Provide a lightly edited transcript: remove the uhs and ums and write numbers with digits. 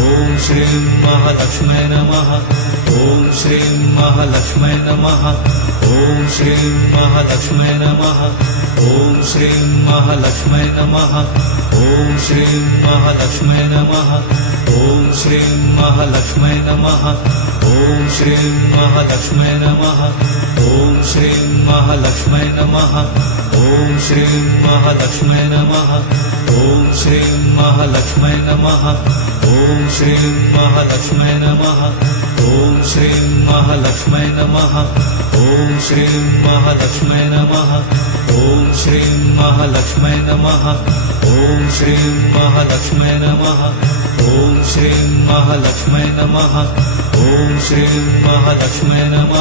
ॐ श्रीं महालक्ष्म्यै नमः ॐ श्रीं महालक्ष्म्यै नमः ॐ श्रीं महालक्ष्म्यै नमः ॐ श्रीं महालक्ष्म्यै नमः ॐ श्रीं महालक्ष्म्यै नमः ॐ श्रीं महालक्ष्म्यै नमः ॐ श्रीं महालक्ष्म्यै नमः ॐ श्रीं महालक्ष्म्यै नमः ॐ श्रीं महालक्ष्म्यै नमः ॐ श्रीं महालक्ष्म्यै नमः ॐ श्रीं महालक्ष्म्यै नमः ॐ श्रीं महालक्ष्म्यै नमः ॐ श्रीं महालक्ष्म्यै नमः ॐ श्रीं महालक्ष्म्यै नमः ॐ श्रीं महालक्ष्म्यै नमः ॐ श्रीं महालक्ष्म्यै नमः ॐ श्रीं महालक्ष्म्यै नमः